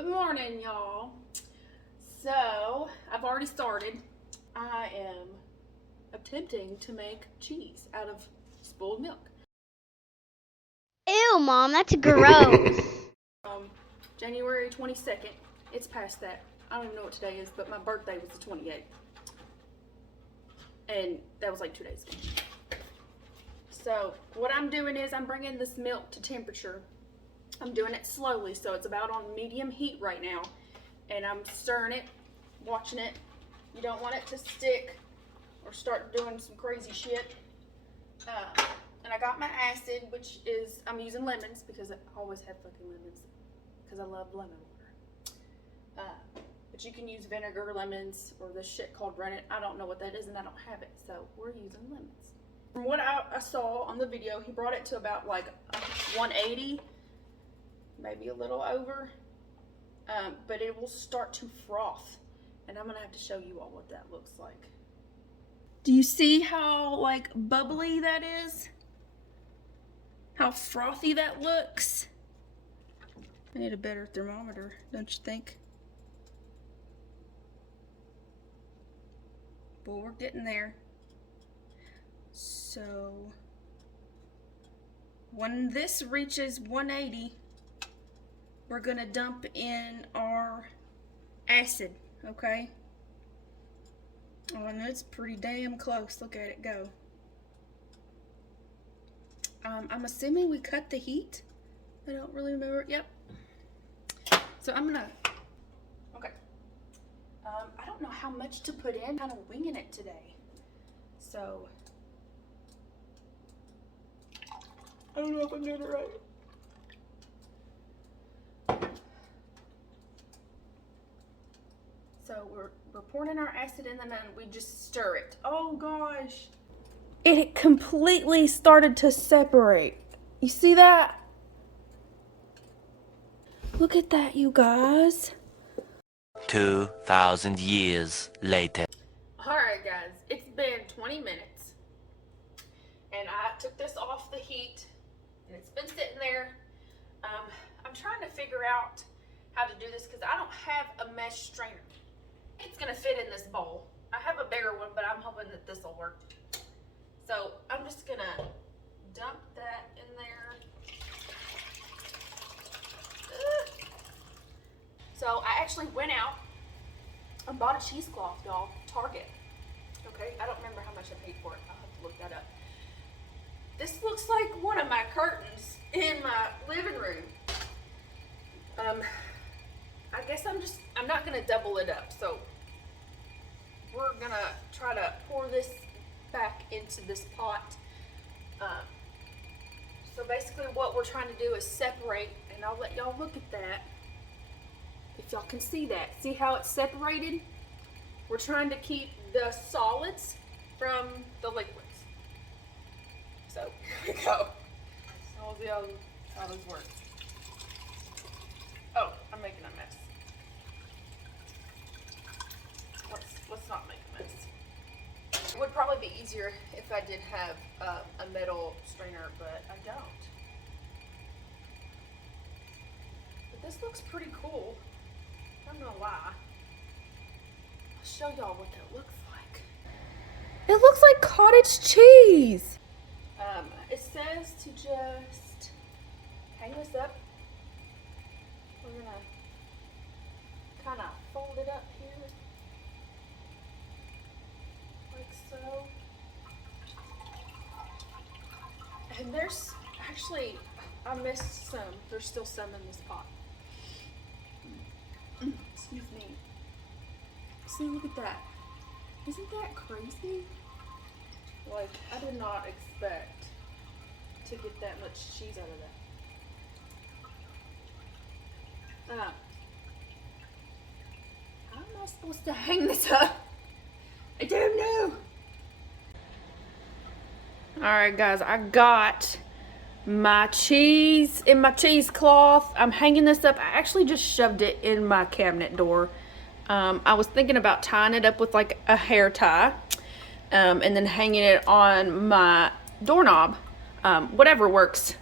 Good morning, y'all. So, I've already started. I am attempting to make cheese out of spoiled milk. Ew, Mom, that's gross. January 22nd. It's past that. I don't even know what today is, but my birthday was the 28th. And that was like 2 days ago. So, what I'm doing is I'm bringing this milk to temperature. I'm doing it slowly, so it's about on medium heat right now. And I'm stirring it, watching it. You don't want it to stick or start doing some crazy shit. And I got my acid, which is, I'm using lemons because I always have fucking lemons because I love lemon water. But you can use vinegar, lemons, or this shit called rennet. I don't know what that is and I don't have it, so we're using lemons. From what I saw on the video, he brought it to about like 180, maybe a little over. But it will start to froth, and I'm gonna have to show you all what that looks like. Do you see how like bubbly that is? How frothy that looks? I need a better thermometer, don't you think? But we're getting there. So when this reaches 180, we're gonna dump in our acid, okay? Oh, and it's pretty damn close. Look at it go. I'm assuming we cut the heat. I don't really remember. Yep. So I'm gonna, okay. I don't know how much to put in. Kind of winging it today. So, I don't know if I'm doing it right. So we're pouring in our acid in and then we just stir it. Oh gosh. It completely started to separate. You see that? Look at that, you guys. 2,000 years later. Alright guys, it's been 20 minutes. And I took this off the heat and it's been sitting there. I'm trying to figure out how to do this because I don't have a mesh strainer. It's gonna fit in this bowl. I have a bigger one, but I'm hoping that this will work. So I'm just gonna dump that in there. So I actually went out and bought a cheesecloth, y'all, Target. Okay, I don't remember how much I paid for it. I'll have to look that up. This looks like one of my curtains in my living room. I guess I'm not gonna double it up, so we're gonna try to pour this back into this pot. So basically what we're trying to do is separate, and I'll let y'all look at that. If y'all can see that. See how it's separated? We're trying to keep the solids from the liquids. So here we go. So we'll see how this works. Oh, I'm making a mess. Let's not make a mess. It would probably be easier if I did have a metal strainer, but I don't. But this looks pretty cool. I don't know why. I'll show y'all what that looks like. It looks like cottage cheese. It says to just hang this up. We're gonna kind of fold it up here, like so. And there's actually, I missed some. There's still some in this pot. Excuse me. See, look at that. Isn't that crazy? Like, I did not expect to get that much cheese out of that. How am I supposed to hang this up? I don't know. Alright guys, I got my cheese in my cheesecloth. I'm hanging this up. I actually just shoved it in my cabinet door. I was thinking about tying it up with like a hair tie, and then hanging it on my doorknob. Whatever works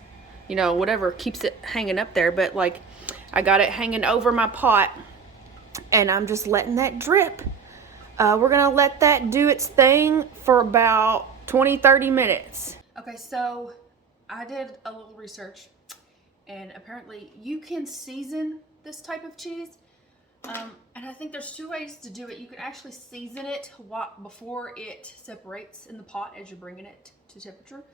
you know, whatever keeps it hanging up there. But like, I got it hanging over my pot, and I'm just letting that drip. We're gonna let that do its thing for about 20-30 minutes. Okay, so I did a little research, and apparently you can season this type of cheese. And I think there's 2 ways to do it. You can actually season it before it separates in the pot as you're bringing it to temperature,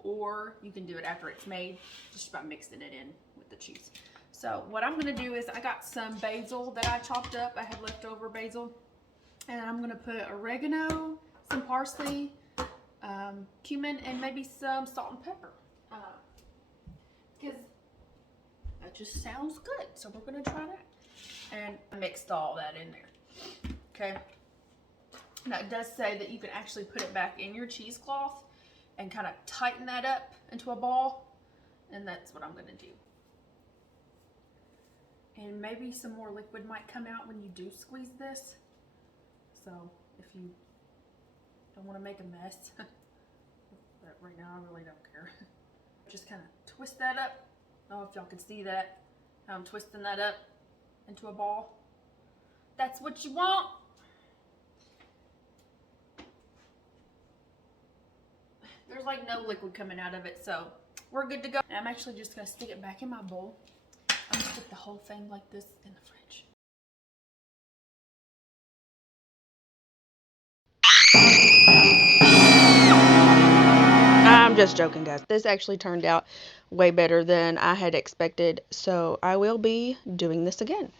or you can do it after it's made, just by mixing it in with the cheese. So what I'm gonna do is, I got some basil that I chopped up. I had leftover basil, and I'm gonna put oregano, some parsley, cumin, and maybe some salt and pepper, because that just sounds good. So we're gonna try that. And I mixed all that in there. Okay. Now it does say that you can actually put it back in your cheesecloth and kind of tighten that up into a ball. And that's what I'm going to do. And maybe some more liquid might come out when you do squeeze this. So if you don't want to make a mess, but right now I really don't care. Just kind of twist that up. I don't know if y'all can see that. How I'm twisting that up into a ball. That's what you want. There's like no liquid coming out of it, so we're good to go. And I'm actually just gonna stick it back in my bowl. I'm gonna stick the whole thing like this in the fridge. I'm just joking, guys. This actually turned out way better than I had expected, so I will be doing this again.